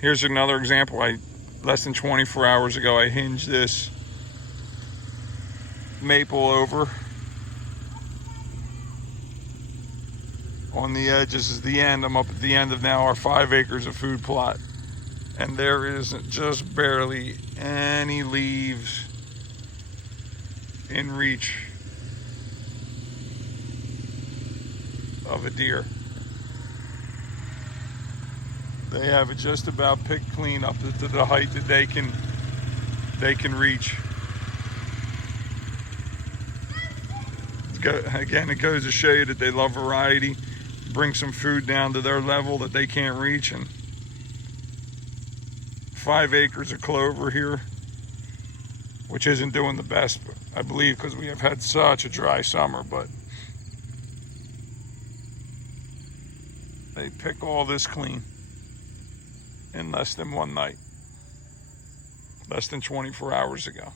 Here's another example. Less than 24 hours ago, I hinged this maple over. On the edge, this is the end. I'm up at the end of now our 5 acres of food plot. And there isn't just barely any leaves in reach of a deer. They have it just about picked clean up to the height that they can reach. Again, it goes to show you that they love variety. Bring some food down to their level that they can't reach, and 5 acres of clover here, which isn't doing the best, I believe, because we have had such a dry summer, but they pick all this clean in less than one night, less than 24 hours ago.